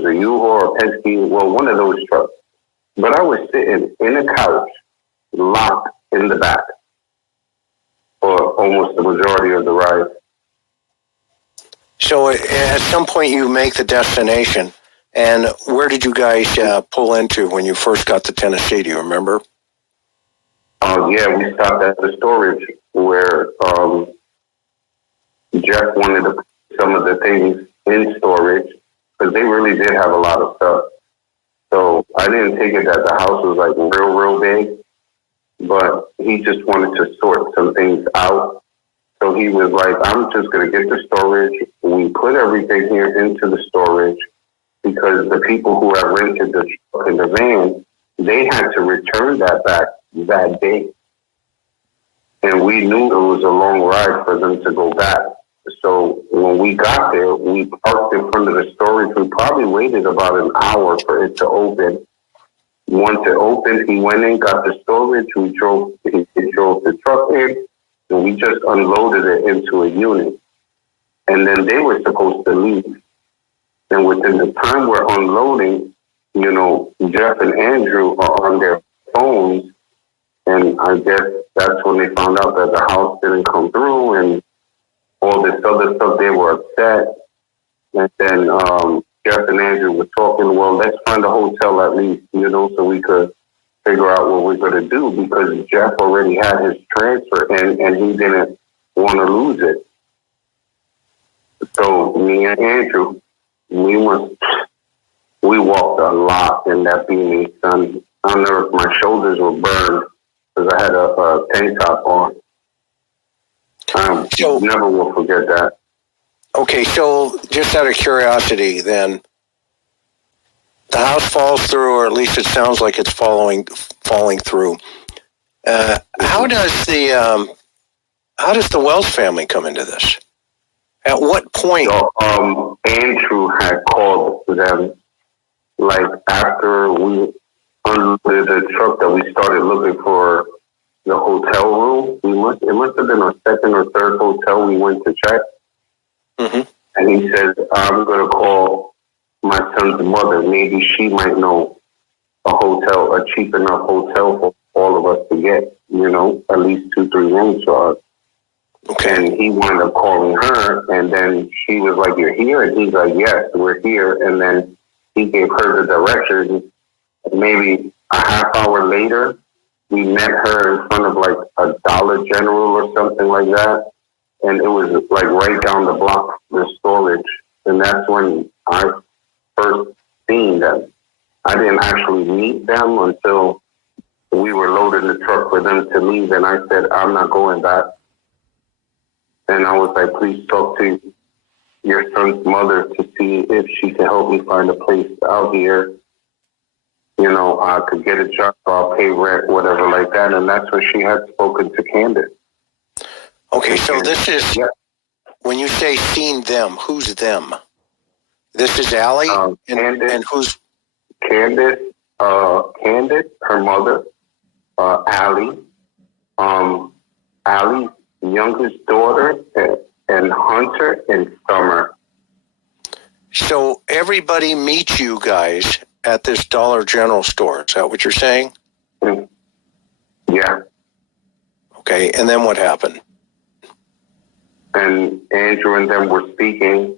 was a U-Haul or Penske, well, one of those trucks. But I was sitting in a couch, locked in the back for almost the majority of the ride. So at some point you make the destination, and where did you guys pull into when you first got to Tennessee? Do you remember? Yeah, we stopped at the storage where Jeff wanted to put some of the things in storage because they really did have a lot of stuff. So I didn't take it that the house was like real big, but he just wanted to sort some things out. So he was like, I'm just going to get the storage. We put everything here into the storage because the people who have rented the truck and the van, they had to return that back that day. And we knew it was a long ride for them to go back. So when we got there, we parked in front of the storage. We probably waited about an hour for it to open. Once it opened, he went in, got the storage. He drove the truck in, and we just unloaded it into a unit. And then they were supposed to leave. And within the time we're unloading, you know, Jeff and Andrew are on their phones. And I guess that's when they found out that the house didn't come through and all this other stuff. They were upset. And then Jeff and Andrew were talking, well, let's find a hotel at least, you know, so we could figure out what we're going to do because Jeff already had his transfer and he didn't want to lose it. So me and Andrew, we walked a lot in that beaming sun. I don't know if my shoulders were burned because I had a tank top on. Never will forget that. Okay, so just out of curiosity then, the house falls through, or at least it sounds like it's falling through. How does the Wells family come into this? At what point? So, Andrew had called them like after we unloaded the truck that we started looking for the hotel room. It must have been our second or third hotel we went to check. Mm-hmm. And he says, I'm going to call my son's mother. Maybe she might know a hotel, a cheap enough hotel for all of us to get, you know, at least 2-3 rooms for us. Okay. And he wound up calling her, and then she was like, you're here? And he's like, yes, we're here. And then he gave her the directions. Maybe a half hour later, we met her in front of like a Dollar General or something like that. And it was like right down the block from the storage. And that's when I first seen them. I didn't actually meet them until we were loading the truck for them to leave. And I said, I'm not going back. And I was like, please talk to your son's mother to see if she can help me find a place out here. You know, I could get a job, I'll pay rent, whatever like that. And that's when she had spoken to Candace. Okay, so this is, when you say seen them, who's them? This is Allie? Candace, and who's? Candace, her mother, Allie, Allie's youngest daughter, and Hunter and Summer. So everybody meets you guys at this Dollar General store. Is that what you're saying? Yeah. Okay, and then what happened? And Andrew and them were speaking.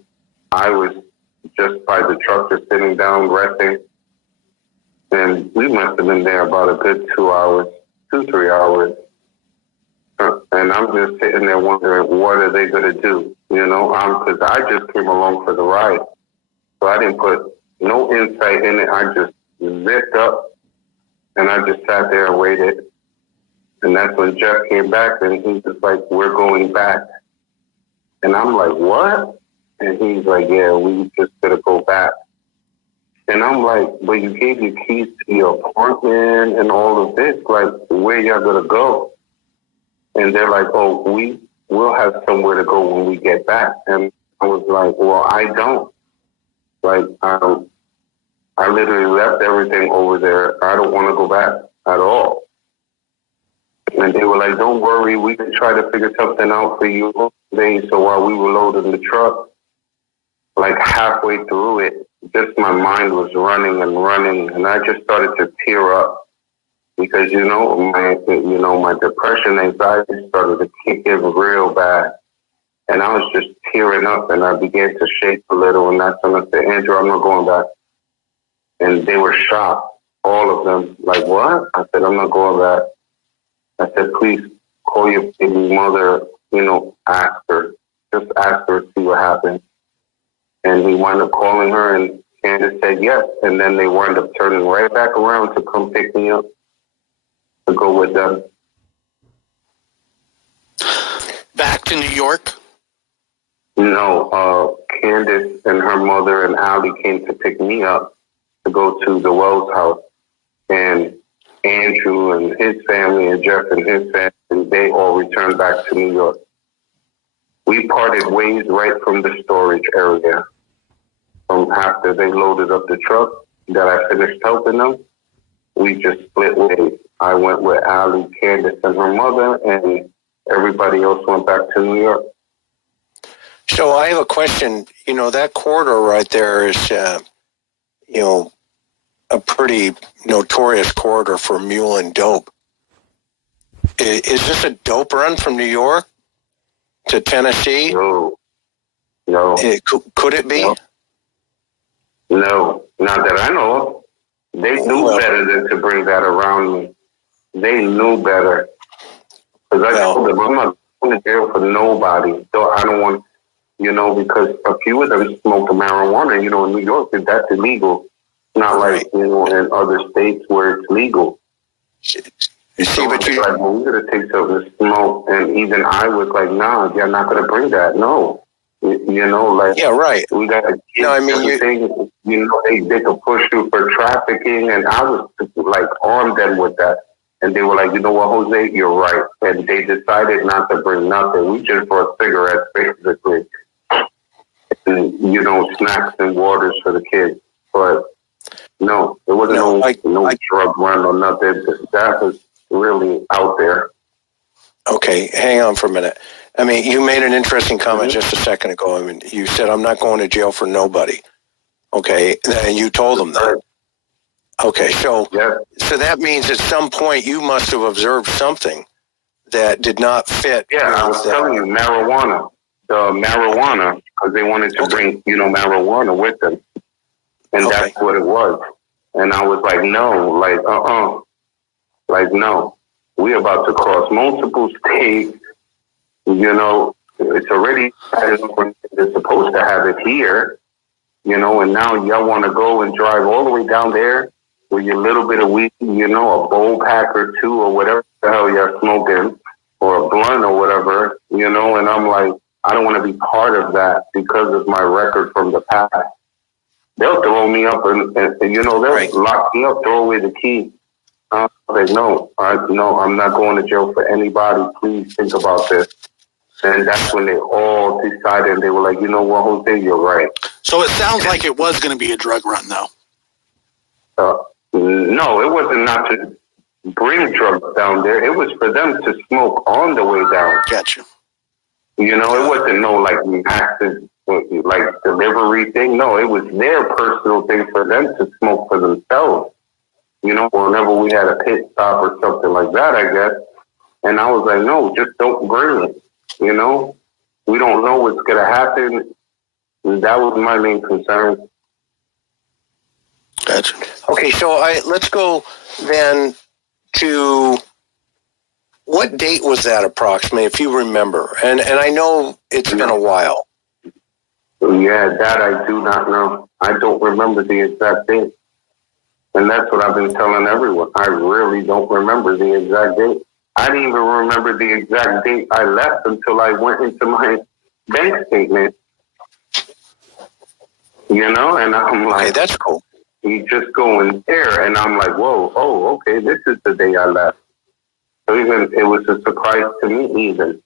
I was just by the truck, just sitting down, resting. And we must have been there about a good 2 hours, 2-3 hours. And I'm just sitting there wondering, what are they going to do? You know, because I just came along for the ride. So I didn't put no insight in it. I just zipped up and I just sat there and waited. And that's when Jeff came back and he was like, we're going back. And I'm like, what? And he's like, yeah, we just got to go back. And I'm like, but you gave your keys to your apartment and all of this. Like, where y'all going to go? And they're like, oh, we will have somewhere to go when we get back. And I was like, well, I don't. Like, I literally left everything over there. I don't want to go back at all. And they were like, don't worry, we can try to figure something out for you today. So while we were loading the truck, like halfway through it, just my mind was running and running, and I just started to tear up because my depression, anxiety started to kick in real bad, and I was just tearing up, and I began to shake a little, and that's when I said, Andrew, I'm not going back. And they were shocked, all of them, like, what? I said, I'm not going back. I said, please call your baby mother, ask her, just ask her, see what happens. And he wound up calling her, and Candace said yes. And then they wound up turning right back around to come pick me up to go with them. Back to New York? No, Candace and her mother and Allie came to pick me up to go to the Wells house. And Andrew and his family and Jeff and his family, they all returned back to New York. We parted ways right from the storage area. After they loaded up the truck that I finished helping them, we just split ways. I went with Allie, Candace, and her mother, and everybody else went back to New York. So I have a question. That corridor right there is, a pretty notorious corridor for mule and dope. Is this a dope run from New York to Tennessee? No. Could it be? No, not that I know of. They knew better than to bring that around me. They knew better. Because I told them, I'm not going to jail for nobody. So I don't want, because a few of them smoke marijuana, in New York, that's illegal. Not like, in other states where it's legal. You see, but you... Like, well, we're going to take something to smoke. And even I was like, nah, you're not going to bring that. No. Yeah, right. We got to keep everything. They could push you for trafficking, and I was like on them with that. And they were like, you know what, Jose, you're right. And they decided not to bring nothing. We just brought cigarettes, basically, and snacks and waters for the kids. But no, there wasn't no drug run or nothing. That was really out there. Okay, hang on for a minute. I mean, you made an interesting comment just a second ago. I mean, you said, I'm not going to jail for nobody. Okay, and you told them that. Okay, so that means at some point you must have observed something that did not fit. Yeah, I was telling you, marijuana. The marijuana, because they wanted to bring, marijuana with them. And that's what it was. And I was like, no, no. We're about to cross multiple states. It's already, they're supposed to have it here, and now y'all want to go and drive all the way down there with your little bit of weed, a bowl pack or two or whatever the hell you're smoking, or a blunt or whatever, and I'm like, I don't want to be part of that because of my record from the past. They'll throw me up and they'll lock me up, throw away the key. I'm like, no, I'm not going to jail for anybody. Please think about this. And that's when they all decided, and they were like, you know what, Jose, you're right. So it sounds like it was going to be a drug run, though. No, it wasn't not to bring drugs down there. It was for them to smoke on the way down. Gotcha. It wasn't no massive delivery thing. No, it was their personal thing for them to smoke for themselves. Whenever we had a pit stop or something like that, I guess. And I was like, no, just don't bring it. We don't know what's going to happen. And that was my main concern. Gotcha. Okay, so let's go then to what date was that approximately, if you remember? And I know it's been a while. Yeah, that I do not know. I don't remember the exact date. And that's what I've been telling everyone. I really don't remember the exact date. I didn't even remember the exact date I left until I went into my bank statement. And I'm like, okay, that's cool. You just go in there, and I'm like, whoa, okay, this is the day I left. So even it was a surprise to me even.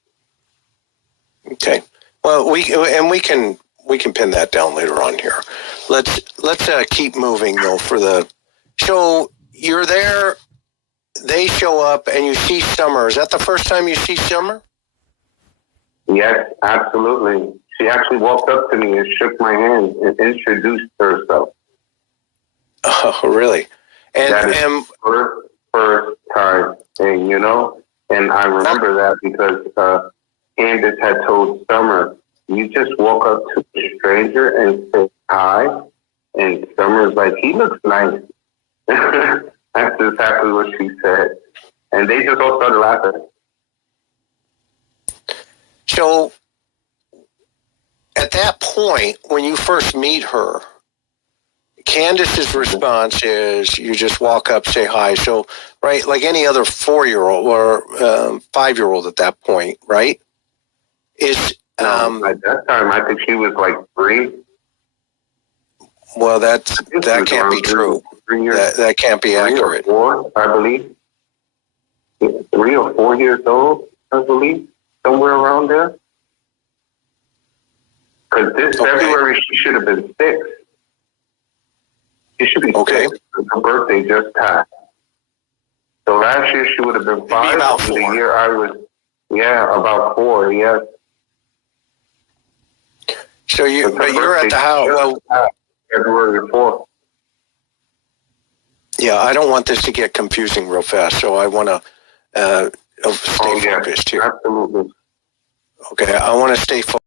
Okay. Well, we can pin that down later on here. Let's keep moving though so you're there, they show up, and you see Summer. Is that the first time you see Summer? Yes, absolutely. She actually walked up to me and shook my hand and introduced herself. Oh, really? And, That is and first time, and and I remember that because Candace had told Summer, you just walk up to a stranger and say hi, and Summer's like, he looks nice. That's exactly what she said, and they just all started laughing. so at that point, when you first meet her, Candace's response is you just walk up, say hi. So, right, like any other 4-year-old or 5-year-old at that point, right? Is At that time, I think she was like 3. well, that can't be true. 3 years, That can't be 3 or accurate. 4, I believe. 3 or 4 years old, I believe, somewhere around there. Because this February she should have been 6. She should be 6. Her birthday just passed. So last year she would have been 5. about and the 4. year I was, about 4. Yes. So you're at the house. Well, February 4th. yeah, I don't want this to get confusing real fast, so I want to stay focused here. Absolutely. Okay, I want to stay focused.